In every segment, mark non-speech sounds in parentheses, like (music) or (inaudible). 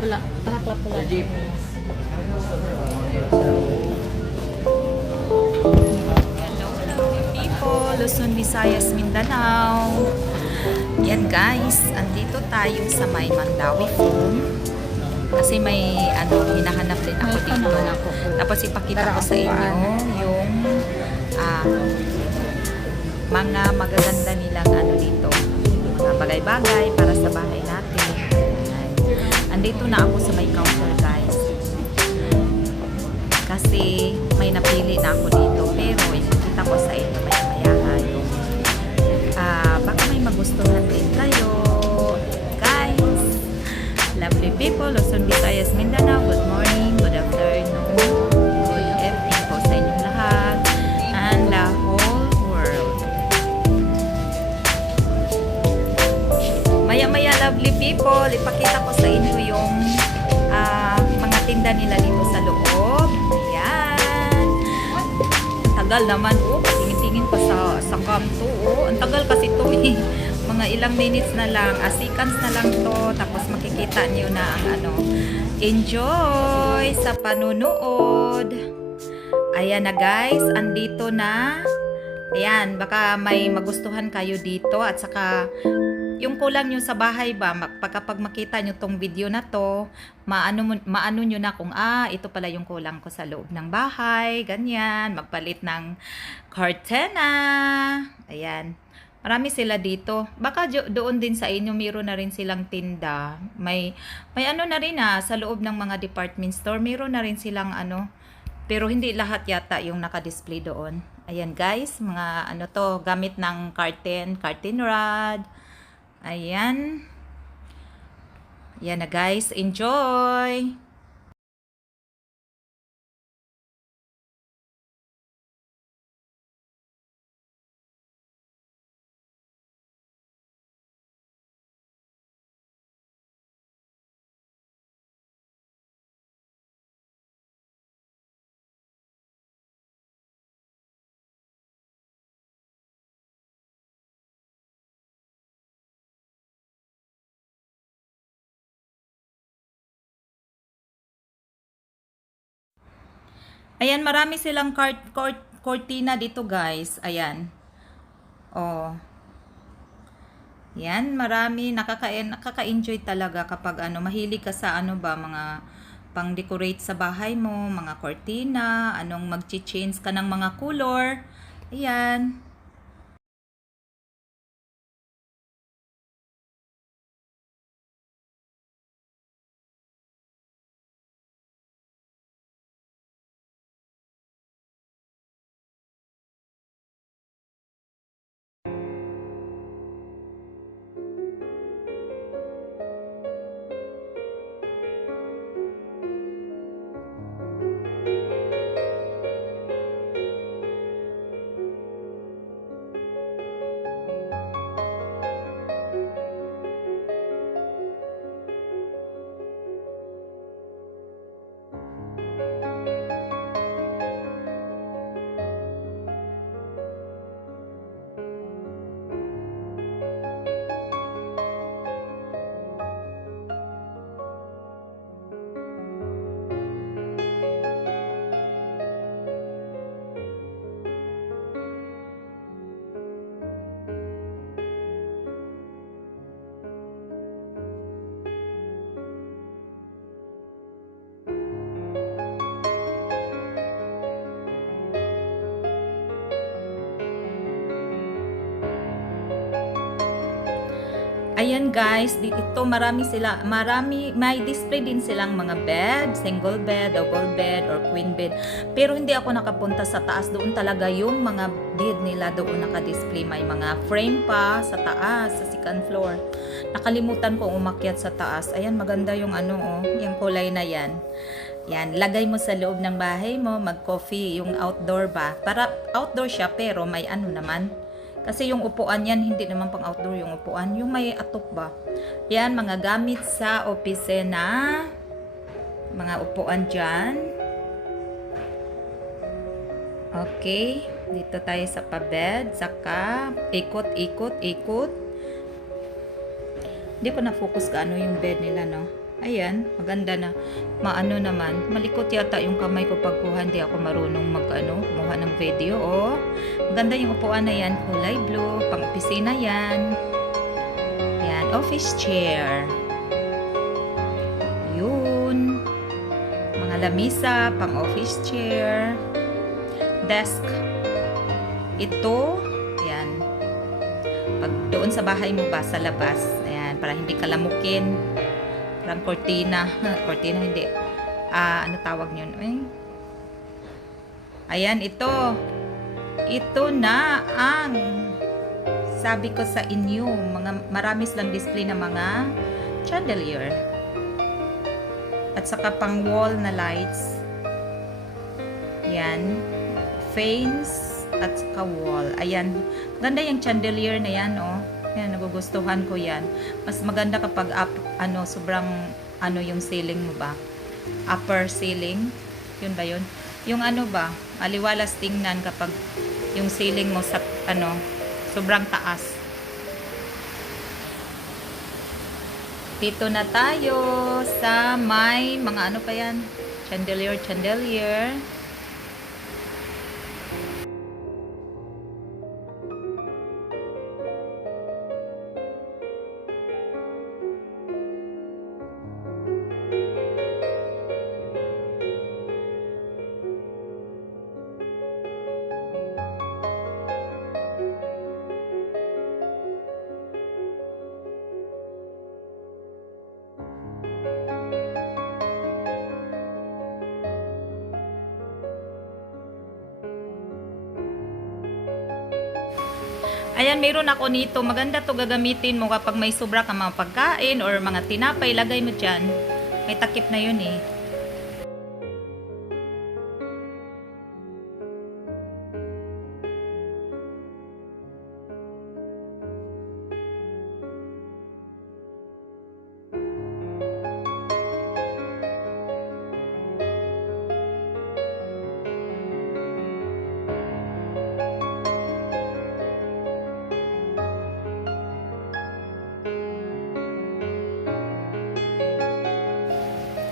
Wala. Pahaklap ko lang. Hello, lovely people, Luzon, Visayas, Mindanao. Yan guys, andito tayo sa may Mandawi Phone. Kasi may ano, hinahanap din ako dito. Tapos ipakita ko sa inyo yung ah, mga magaganda nilang ano dito. Mga bagay-bagay para sa bahay natin. Ayan. Andito na ako sa may counter guys. Kasi may napili na ako dito. Pero ipakita ko sa inyo maya-maya ha yung ah, baka may magustuhan din kayo. Guys, lovely people, Luzon, Visayas, Mindanao, good morning, good afternoon, good evening po sa lahat and the whole world. Maya-maya lovely people, ipakita ko sa inyo mga tinda nila dito sa loob. Ayan. Ang tagal naman, oh. Tingin-tingin pa sa, sa cam to, oh. Ang tagal kasi to, eh. (laughs) Mga ilang minutes na lang, ah, seconds na lang to. Tapos makikita niyo na ang ano. Enjoy sa panunood. Ayan na guys, andito na. Ayan, baka may magustuhan kayo dito at saka yung kulang nyo sa bahay ba, pagkapag makita nyo tong video na to, maano, maano nyo na kung, ah, ito pala yung kulang ko sa loob ng bahay, ganyan, magpalit ng curtaina, ayan. Marami sila dito. Baka doon din sa inyo, meron na rin silang tinda. May, may ano na rin ah, sa loob ng mga department store, meron na rin silang ano, pero hindi lahat yata yung naka-display doon. Ayan guys, mga ano to, gamit ng curtain, curtain rod. Ayan. Ayan na guys, enjoy! Ayan, marami silang cart, cort, cortina dito guys. Ayan. Oh. Yan, marami nakaka nakaka-enjoy talaga kapag ano, mahilig ka sa ano ba mga pang-decorate sa bahay mo, mga cortina, anong mag-change ka ng mga color. Ayan. Ayan guys, dito marami sila, marami, may display din silang mga bed, single bed, double bed, or queen bed. Pero hindi ako nakapunta sa taas, doon talaga yung mga bed nila doon naka-display. May mga frame pa sa taas, sa second floor. Nakalimutan ko umakyat sa taas. Ayan, maganda yung ano oh, yung kulay na yan. Yan, lagay mo sa loob ng bahay mo, mag-coffee, yung outdoor ba. Para outdoor siya, pero may ano naman, kasi yung upuan yan, hindi naman pang outdoor yung upuan. Yung may atok ba. Yan, mga gamit sa opisina. Mga upuan dyan. Okay. Dito tayo sa pabed. Saka, ikot, ikot, ikot. Hindi ko na-focus ka ano yung bed nila, no? Ayan, maganda na. Maano naman, malikot yata yung kamay ko pagkuha. Hindi ako marunong mag ano, kumuha ng video. Oh, maganda yung upuan na yan. Kulay blue, pang opisina yan. Yan, office chair. Yun. Mga lamisa, pang office chair. Desk. Ito, yan. Pag doon sa bahay mo ba, sa labas, ayan, para hindi kalamukin. Parang cortina. cortina, (laughs) hindi. Ah, ano tawag yun? Ay. Ayan, ito. Ito na ang sabi ko sa inyo, mga marami silang display na mga chandelier. At saka pang wall na lights. Yan. Fanes at saka wall. Ayan. Ganda yung chandelier na yan, oh. Yan, nagugustuhan ko yan. Mas maganda kapag up, ano, sobrang, ano yung ceiling mo ba? Upper ceiling. Yun ba yun? Yung ano ba? Aliwalas tingnan kapag yung ceiling mo sa, ano, sobrang taas. Dito na tayo sa may mga ano pa yan? Chandelier, chandelier. Ayan, mayroon ako nito. Maganda to gagamitin mo kapag may sobra ka mga pagkain or mga tinapay. Lagay mo dyan. May takip na yun eh.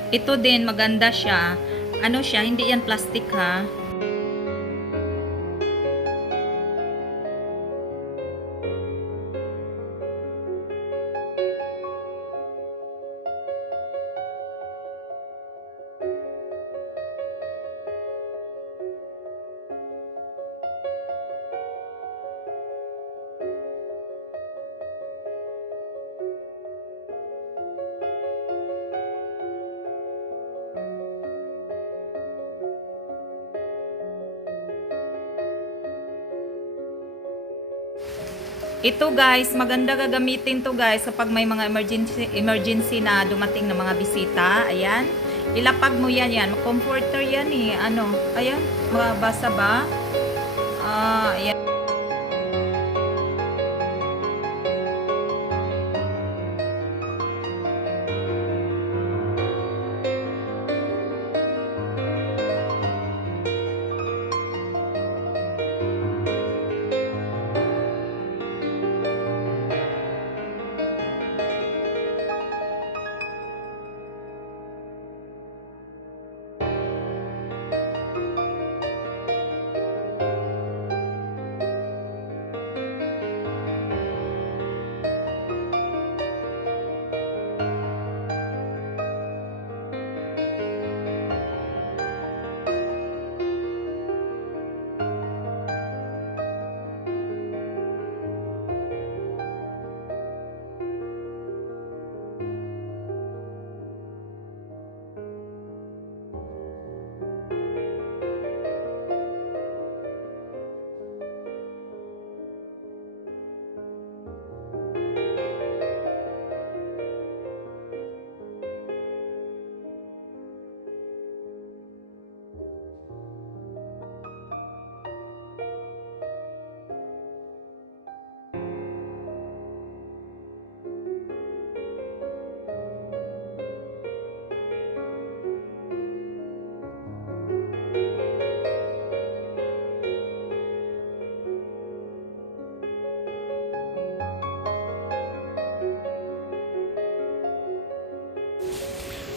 Ito din, maganda siya. Ano siya, hindi yan plastic ha. Ito guys, maganda gagamitin to guys kapag may mga emergency emergency na dumating na mga bisita. Ayan. Ilapag mo yan yan. Comforter yan eh. Ano? Ayan. Mabasa ba? Ah, ayan.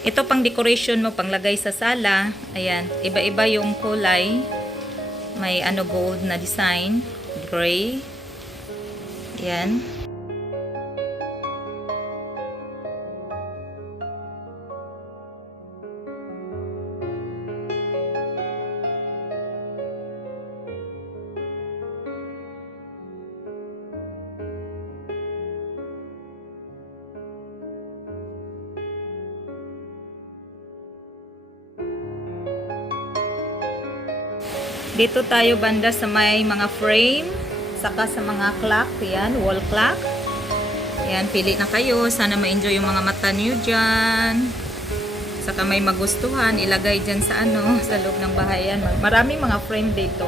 Ito pang decoration mo, panglagay sa sala. Ayan, iba-iba yung kulay. May ano gold na design. Gray. Ayan. Dito tayo banda sa may mga frame, saka sa mga clock, yan, wall clock. Yan, pili na kayo. Sana ma-enjoy yung mga mata niyo dyan. Saka may magustuhan, ilagay dyan sa ano, (laughs) sa loob ng bahay yan. Maraming mga frame dito.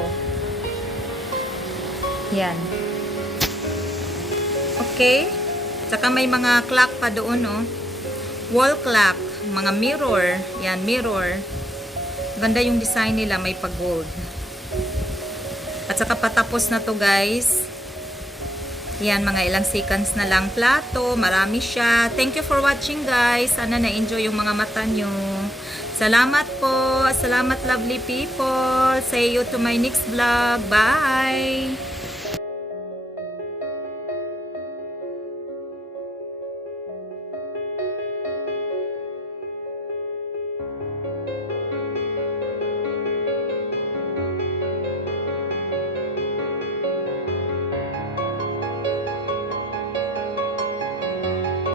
Yan. Okay. Saka may mga clock pa doon, no. Wall clock, mga mirror. Yan, mirror. Ganda yung design nila, may pag-gold. At saka patapos na to guys. Yan, mga ilang seconds na lang plato. Marami siya. Thank you for watching guys. Sana na-enjoy yung mga mata nyo. Salamat po. Salamat lovely people. See you to my next vlog. Bye!